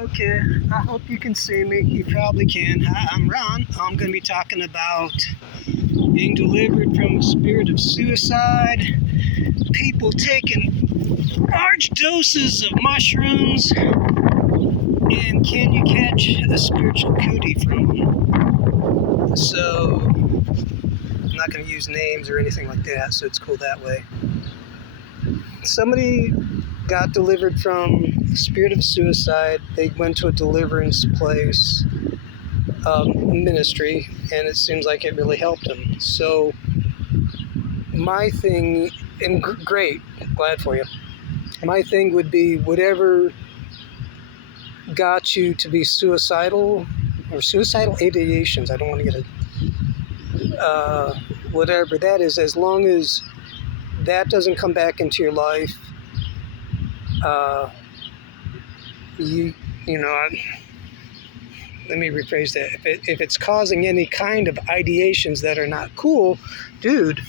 Okay, I hope you can see me. You probably can. Hi, I'm Ron. I'm going to be talking about being delivered from a spirit of suicide, people taking large doses of mushrooms, and can you catch a spiritual cootie from them? So, I'm not going to use names or anything like that, so it's cool that way. Somebody got delivered from a spirit of suicide. They went to a deliverance place, ministry, and it seems like it really helped them. So my thing, and great, glad for you. My thing would be whatever got you to be suicidal or suicidal ideations. I don't want to get whatever that is, as long as that doesn't come back into your life. Let me rephrase that. If it's causing any kind of ideations that are not cool, dude,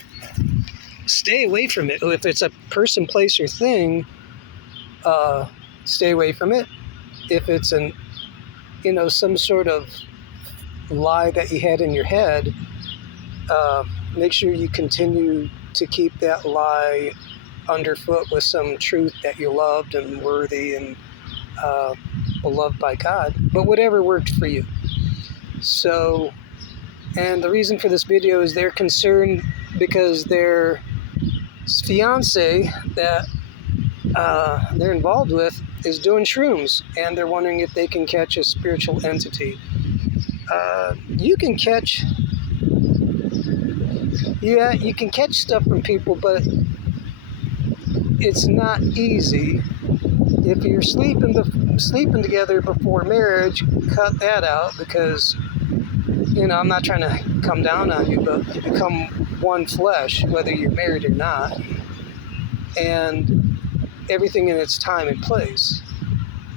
stay away from it. If it's a person, place, or thing, stay away from it. If it's some sort of lie that you had in your head, make sure you continue to keep that lie underfoot with some truth that you loved and worthy and beloved by God, but whatever worked for you. So, and the reason for this video is they're concerned because their fiancé that they're involved with is doing shrooms, and they're wondering if they can catch a spiritual entity. You can catch stuff from people, but it's not easy. If you're sleeping together before marriage, cut that out, because I'm not trying to come down on you, but you become one flesh, whether you're married or not, and everything in its time and place.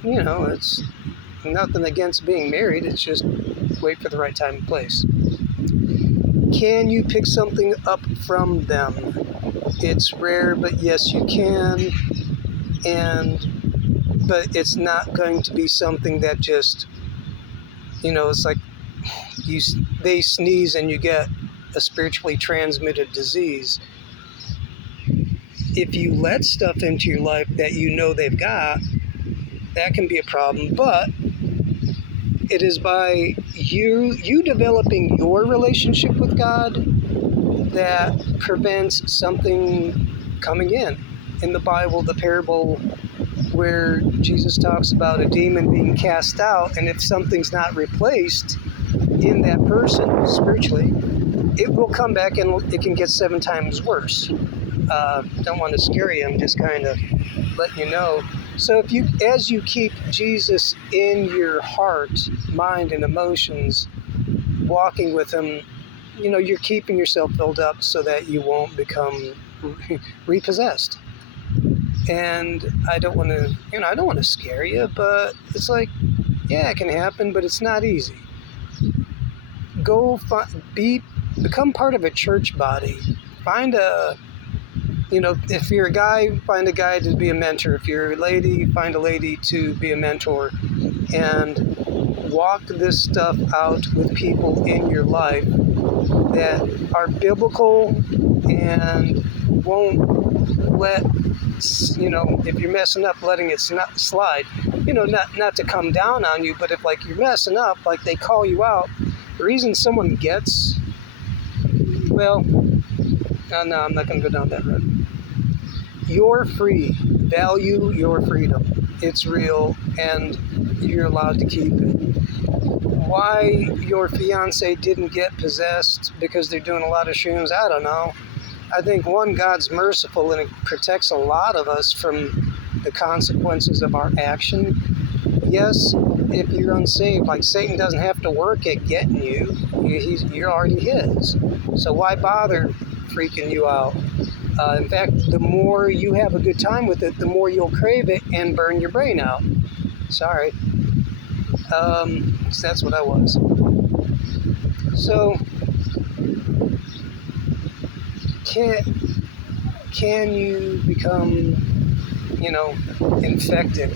It's nothing against being married, it's just wait for the right time and place. Can you pick something up from them? It's rare, but yes, you can. But it's not going to be something that just, it's like they sneeze and you get a spiritually transmitted disease. If you let stuff into your life that they've got, that can be a problem. But it is by you developing your relationship with God that prevents something coming in. In the Bible, the parable where Jesus talks about a demon being cast out, and if something's not replaced in that person spiritually, it will come back and it can get 7 times worse. Don't want to scare you, I'm just kind of letting you know. So as you keep Jesus in your heart, mind, and emotions, walking with him, you're keeping yourself filled up so that you won't become repossessed. And I don't want to scare you, but it's like, yeah, it can happen, but it's not easy. Become part of a church body. If you're a guy, find a guy to be a mentor. If you're a lady, find a lady to be a mentor, and walk this stuff out with people in your life that are biblical and won't let, if you're messing up, letting it slide. Not to come down on you, but if you're messing up, they call you out. The reason someone gets, no, I'm not going to go down that road. You're free. Value your freedom. It's real, and you're allowed to keep it. Why your fiancé didn't get possessed because they're doing a lot of shrooms, I don't know. I think, one, God's merciful, and it protects a lot of us from the consequences of our action. Yes, if you're unsaved, Satan doesn't have to work at getting you. You're already his. So why bother freaking you out? In fact, the more you have a good time with it, the more you'll crave it and burn your brain out. Sorry. That's what I was. So, can you become, infected?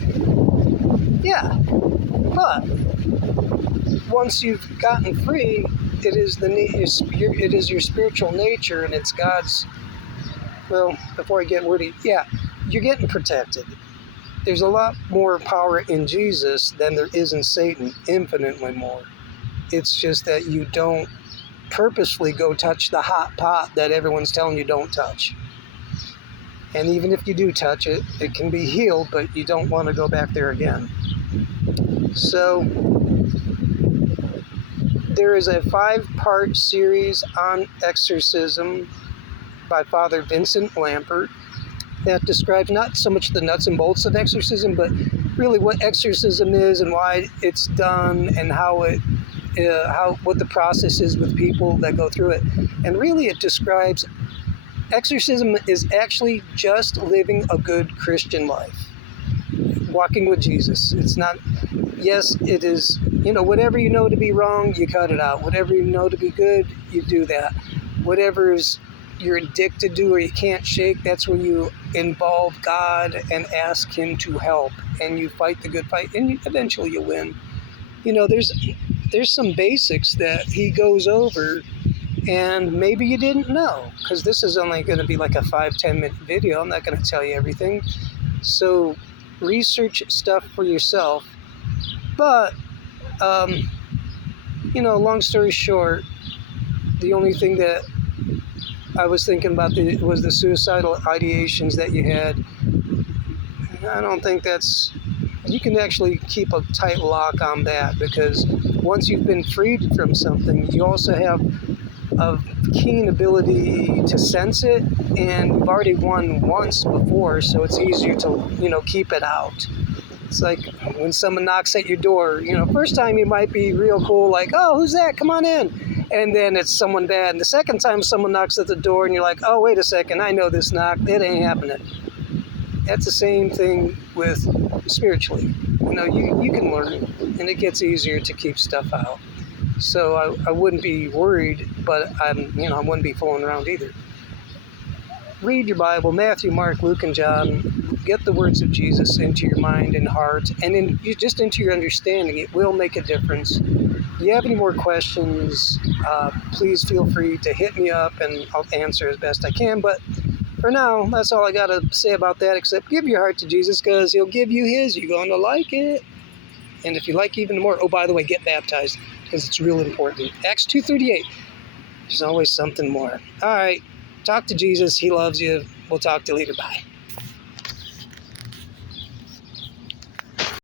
Yeah. But once you've gotten free, it is your spiritual nature, and it's God's. Well, before I get wordy, yeah, you're getting protected. There's a lot more power in Jesus than there is in Satan, infinitely more. It's just that you don't purposefully go touch the hot pot that everyone's telling you don't touch. And even if you do touch it, it can be healed, but you don't want to go back there again. So there is a 5-part series on exorcism by Father Vincent Lampert that describes not so much the nuts and bolts of exorcism, but really what exorcism is and why it's done and what the process is with people that go through it. And really it describes exorcism is actually just living a good Christian life, walking with Jesus. It's not, yes, it is, whatever you know to be wrong, you cut it out. Whatever you know to be good, you do that. Whatever's you're addicted to or you can't shake, that's where you involve God and ask Him to help, and you fight the good fight, and eventually you win. There's some basics that he goes over, and maybe you didn't know, because this is only going to be like a 5-10 minute video. I'm not going to tell you everything. So research stuff for yourself. But, long story short, the only thing that I was thinking about was the suicidal ideations that you had. I don't think you can actually keep a tight lock on that, because once you've been freed from something, you also have a keen ability to sense it, and you've already won once before, so it's easier to, keep it out. It's like when someone knocks at your door, first time you might be real cool, like, oh, who's that? Come on in. And then it's someone bad. And the second time someone knocks at the door and you're like, oh, wait a second, I know this knock. It ain't happening. That's the same thing with spiritually. You can learn, and it gets easier to keep stuff out. So I wouldn't be worried, but I wouldn't be fooling around either. Read your Bible, Matthew, Mark, Luke, and John. Get the words of Jesus into your mind and heart, and just into your understanding. It will make a difference. If you have any more questions, please feel free to hit me up, and I'll answer as best I can. But for now, that's all I got to say about that, except give your heart to Jesus, because He'll give you His. You're going to like it. And if you like even more, oh, by the way, get baptized, because it's real important. Acts 2:38. There's always something more. All right. Talk to Jesus. He loves you. We'll talk to you later. Bye.